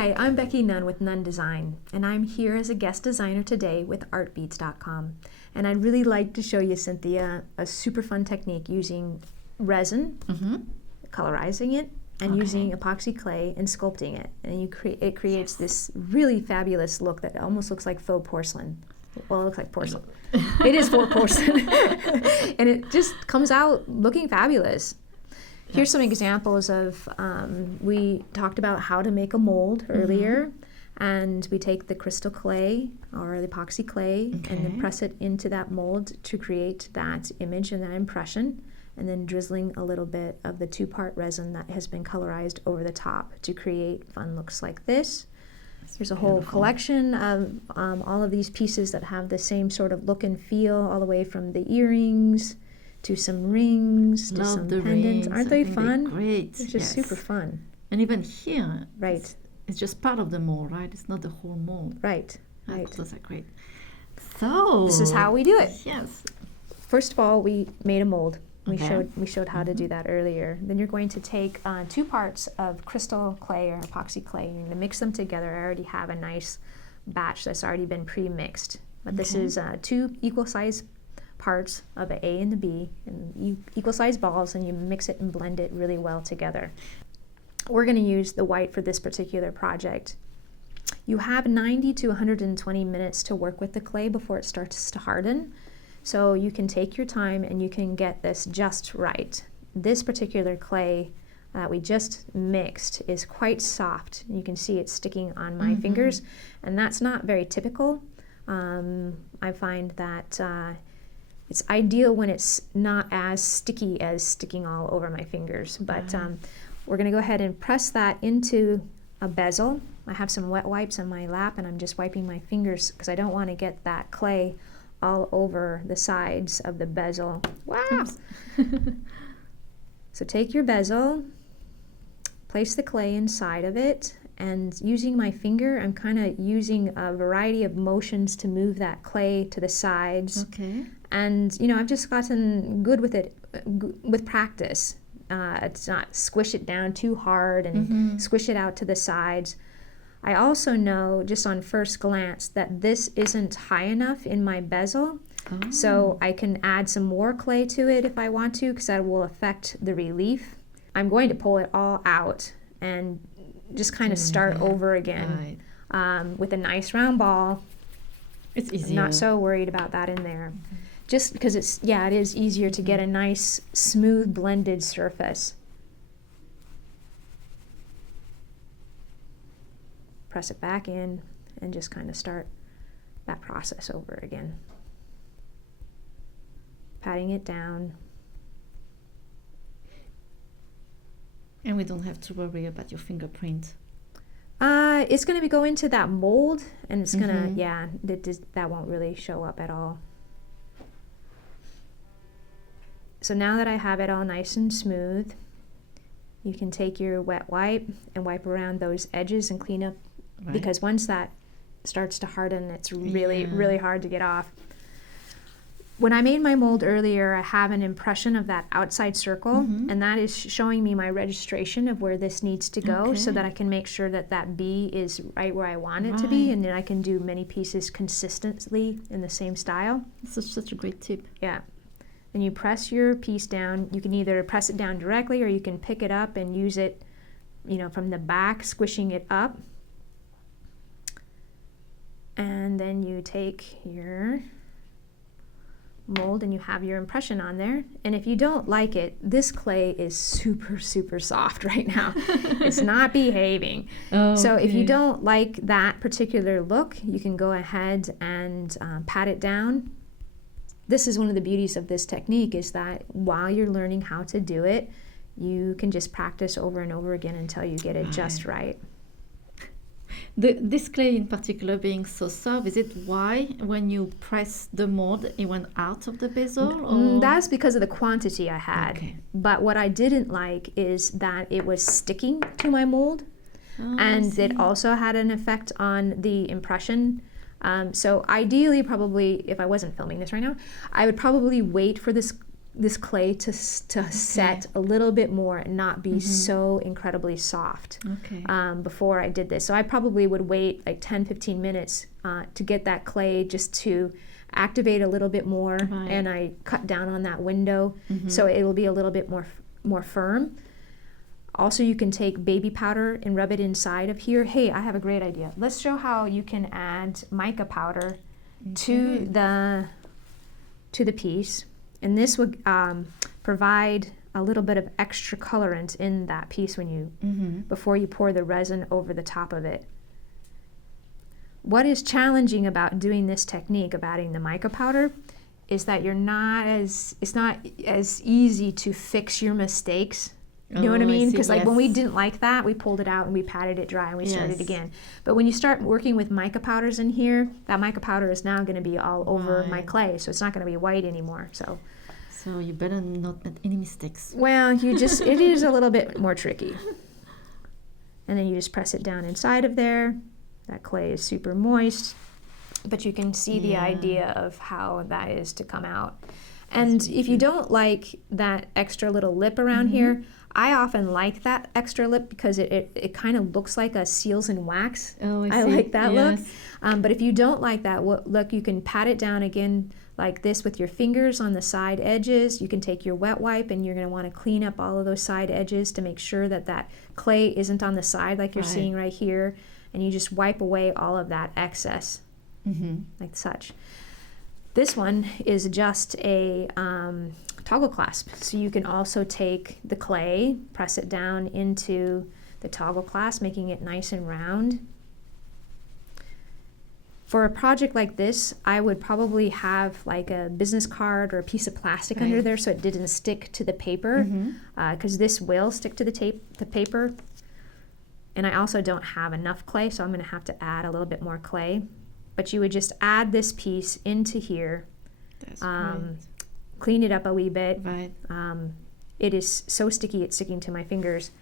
Hi, I'm Becky Nunn with Nunn Design, and I'm here as a guest designer today with Artbeads.com. And I'd really like to show you, Cynthia, a super fun technique using resin, colorizing it, and using epoxy clay and sculpting it. And it creates this really fabulous look that almost looks like faux porcelain. Well, it looks like porcelain. It is faux porcelain. And it just comes out looking fabulous. Here's some examples of, we talked about how to make a mold earlier, and we take the crystal clay or the epoxy clay and then press it into that mold to create that image and that impression, and then drizzling a little bit of the two-part resin that has been colorized over the top to create fun looks like this. There's a whole collection of all of these pieces that have the same sort of look and feel, all the way from the earrings to some rings, to some pendants. Aren't they fun? Great. It's just super fun. And even here, right? It's just part of the mold, right? It's not the whole mold. Right. Right. Those are great. So this is how we do it. Yes. First of all, we made a mold. We showed how to do that earlier. Then you're going to take 2 parts of crystal clay or epoxy clay. You're going to mix them together. I already have a nice batch that's already been pre-mixed. But this is 2 equal size parts of the A and the B, and equal size balls, and you mix it and blend it really well together. We're going to use the white for this particular project. You have 90 to 120 minutes to work with the clay before it starts to harden. So you can take your time and you can get this just right. This particular clay that we just mixed is quite soft. You can see it sticking on my fingers, and that's not very typical. I find that it's ideal when it's not as sticky as sticking all over my fingers. But we're going to go ahead and press that into a bezel. I have some wet wipes on my lap, and I'm just wiping my fingers because I don't want to get that clay all over the sides of the bezel. Wow! So take your bezel, place the clay inside of it, and using my finger, I'm kind of using a variety of motions to move that clay to the sides. And, you know, I've just gotten good with it with practice. It's not squish it down too hard and squish it out to the sides. I also know, just on first glance, that this isn't high enough in my bezel. So I can add some more clay to it if I want to, because that will affect the relief. I'm going to pull it all out and just kind of start over again with a nice round ball. It's easier. I'm not so worried about that in there. Just because it is easier to get a nice, smooth, blended surface. Press it back in and just kind of start that process over again. Patting it down. And we don't have to worry about your fingerprint. It's going to go into that mold, and it's going to, that won't really show up at all. So now that I have it all nice and smooth, you can take your wet wipe and wipe around those edges and clean up, because once that starts to harden, it's really, really hard to get off. When I made my mold earlier, I have an impression of that outside circle, and that is showing me my registration of where this needs to go, so that I can make sure that that B is right where I want it to be, and then I can do many pieces consistently in the same style. This is such a great tip. Yeah. And you press your piece down. You can either press it down directly, or you can pick it up and use it, you know, from the back, squishing it up. And then you take your mold and you have your impression on there. And if you don't like it, this clay is super, super soft right now. It's not behaving. So if you don't like that particular look, you can go ahead and pat it down. This is one of the beauties of this technique, is that while you're learning how to do it, you can just practice over and over again until you get it just right. This clay in particular being so soft, is it why when you press the mold it went out of the bezel? Or? That's because of the quantity I had. But what I didn't like is that it was sticking to my mold, and it also had an effect on the impression. So ideally, probably, if I wasn't filming this right now, I would probably wait for this this clay to set a little bit more and not be so incredibly soft before I did this. So I probably would wait like 10-15 minutes to get that clay just to activate a little bit more, and I cut down on that window so it will be a little bit more firm. Also, you can take baby powder and rub it inside of here. Hey, I have a great idea. Let's show how you can add mica powder to the piece, and this would provide a little bit of extra colorant in that piece when you before you pour the resin over the top of it. What is challenging about doing this technique of adding the mica powder is that it's not as easy to fix your mistakes. You know what I mean? Because like when we didn't like that, we pulled it out and we patted it dry and we started again. But when you start working with mica powders in here, that mica powder is now going to be all over my clay, so it's not going to be white anymore. So you better not make any mistakes. Well, it is a little bit more tricky. And then you just press it down inside of there. That clay is super moist, but you can see the idea of how that is to come out. And if you don't like that extra little lip around here, I often like that extra lip because it kind of looks like a seals and wax. Oh, I like that look. But if you don't like that look, you can pat it down again like this with your fingers on the side edges. You can take your wet wipe and you're going to want to clean up all of those side edges to make sure that clay isn't on the side like you're seeing right here. And you just wipe away all of that excess like such. This one is just a toggle clasp. So you can also take the clay, press it down into the toggle clasp, making it nice and round. For a project like this, I would probably have like a business card or a piece of plastic under there so it didn't stick to the paper, because this will stick to the paper. And I also don't have enough clay, so I'm going to have to add a little bit more clay. But you would just add this piece into here, clean it up a wee bit. It is so sticky, it's sticking to my fingers.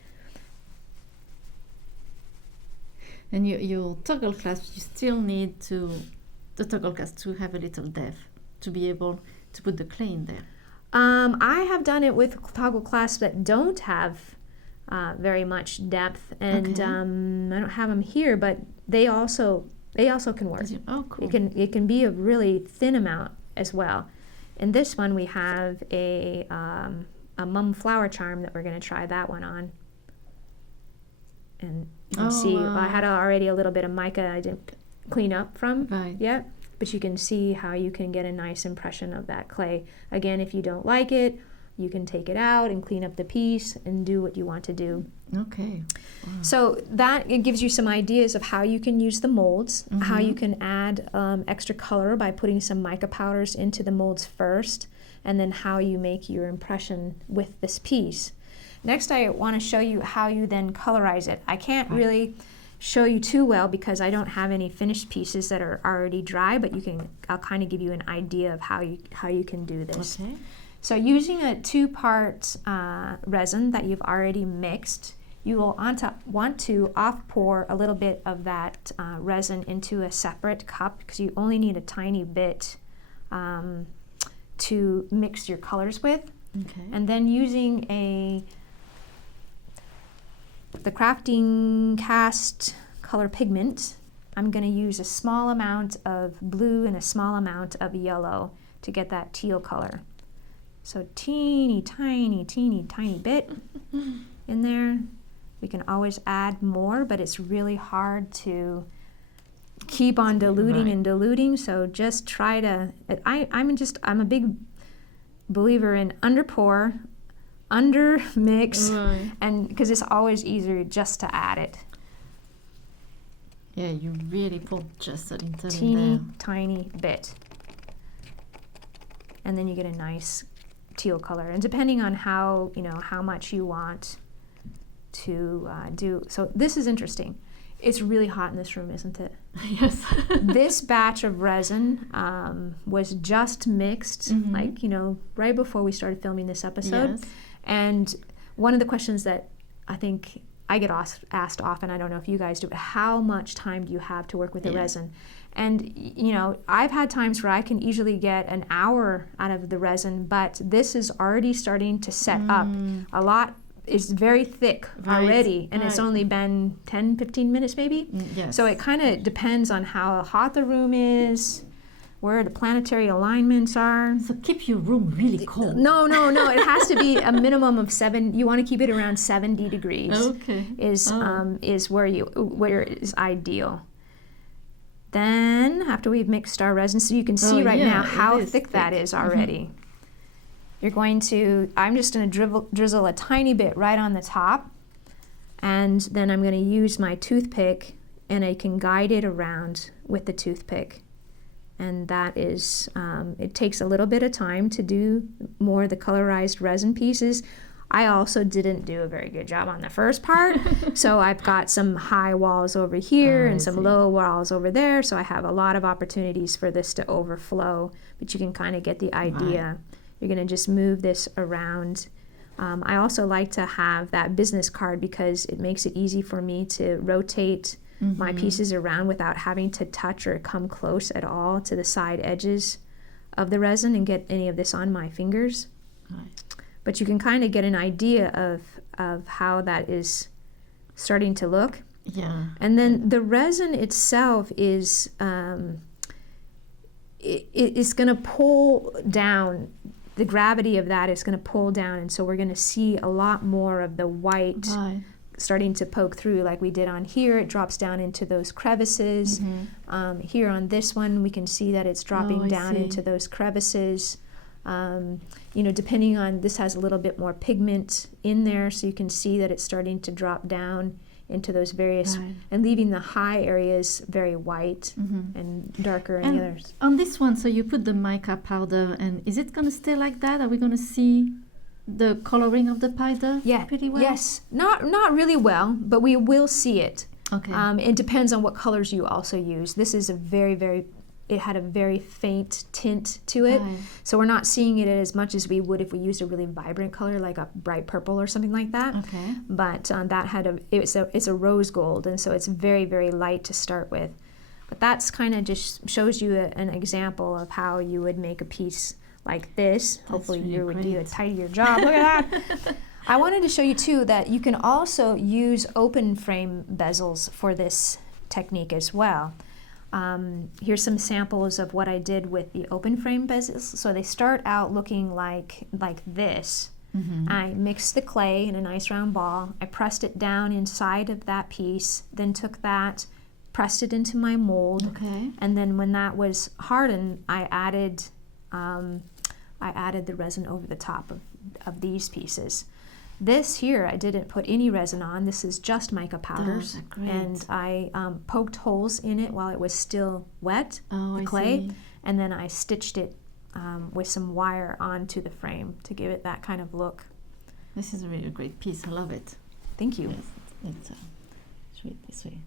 And your toggle clasp, you still need the toggle clasp to have a little depth to be able to put the clay in there. I have done it with toggle clasps that don't have very much depth, and I don't have them here, but they also can work. Oh, cool. It can be a really thin amount as well. In this one, we have a mum flower charm that we're going to try that one on. And you can see I had already a little bit of mica I didn't clean up from yet, but you can see how you can get a nice impression of that clay. Again, if you don't like it, you can take it out and clean up the piece and do what you want to do. Okay. Wow. So it gives you some ideas of how you can use the molds, how you can add extra color by putting some mica powders into the molds first, and then how you make your impression with this piece. Next, I want to show you how you then colorize it. I can't really show you too well because I don't have any finished pieces that are already dry, but I'll kind of give you an idea of how you can do this. Okay. So using a 2-part resin that you've already mixed, you will want to off-pour a little bit of that resin into a separate cup because you only need a tiny bit to mix your colors with. Okay. And then using the Crafting Cast color pigment, I'm going to use a small amount of blue and a small amount of yellow to get that teal color. So teeny tiny bit in there. We can always add more, but it's really hard to keep on diluting and diluting. So just try to. I'm a big believer in under pour, under mix, and because it's always easier just to add it. Yeah, you really put just a little teeny tiny bit, and then you get a nice teal color. And depending on how much you want to do. So this is interesting. It's really hot in this room, isn't it? Yes. This batch of resin was just mixed, right before we started filming this episode. Yes. And one of the questions that I think I get asked often, I don't know if you guys do, but how much time do you have to work with the resin? And you know, I've had times where I can easily get an hour out of the resin, but this is already starting to set up. A lot is very thick already, and it's only been 10-15 minutes maybe. Yes. So it kind of depends on how hot the room is, where the planetary alignments are. So keep your room really cold. No. It has to be a minimum of 7. You want to keep it around 70 degrees. Okay. Is where is ideal. Then after we've mixed our resin, so you can see now how thick that is already. You're going to, I'm just going to drizzle a tiny bit right on the top, and then I'm going to use my toothpick, and I can guide it around with the toothpick. And that is, it takes a little bit of time to do more of the colorized resin pieces. I also didn't do a very good job on the first part, so I've got some high walls over here and some low walls over there, so I have a lot of opportunities for this to overflow, but you can kind of get the idea. Right. You're going to just move this around. I also like to have that business card because it makes it easy for me to rotate my pieces around without having to touch or come close at all to the side edges of the resin and get any of this on my fingers. Right. But you can kind of get an idea of how that is starting to look. Yeah. And then the resin itself is it's going to pull down. The gravity of that is going to pull down, and so we're going to see a lot more of the white starting to poke through, like we did on here. It drops down into those crevices. Here on this one, we can see that it's dropping down into those crevices. You know, depending on, this has a little bit more pigment in there, so you can see that it's starting to drop down into those various, and leaving the high areas very white and darker in the others. On this one, so you put the mica powder, and is it going to stay like that? Are we going to see the coloring of the powder pretty well? Yes, not really well, but we will see it. Okay. It depends on what colors you also use. This is a very, it had a very faint tint to it, so we're not seeing it as much as we would if we used a really vibrant color like a bright purple or something like that. Okay. But that had it's a rose gold, and so it's very light to start with. But that's kind of just shows you an example of how you would make a piece like this. That's Hopefully really you would do a great. tidier job. Look at that. I wanted to show you too that you can also use open frame bezels for this technique as well. Here's some samples of what I did with the open frame bezels. So they start out looking like this. I mixed the clay in a nice round ball. I pressed it down inside of that piece, then took that, pressed it into my mold, and then when that was hardened, I added the resin over the top of these pieces. This here, I didn't put any resin on. This is just mica powders. Those are great. And I poked holes in it while it was still wet, the clay, and then I stitched it with some wire onto the frame to give it that kind of look. This is a really great piece. I love it. Thank you. Yes, it's right this way.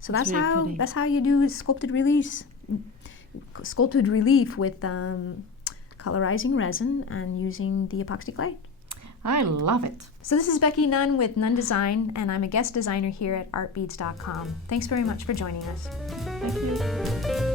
So It's really that's how you do sculpted relief with colorizing resin and using the epoxy clay. I love it. So this is Becky Nunn with Nunn Design, and I'm a guest designer here at artbeads.com. Thanks very much for joining us. Thank you.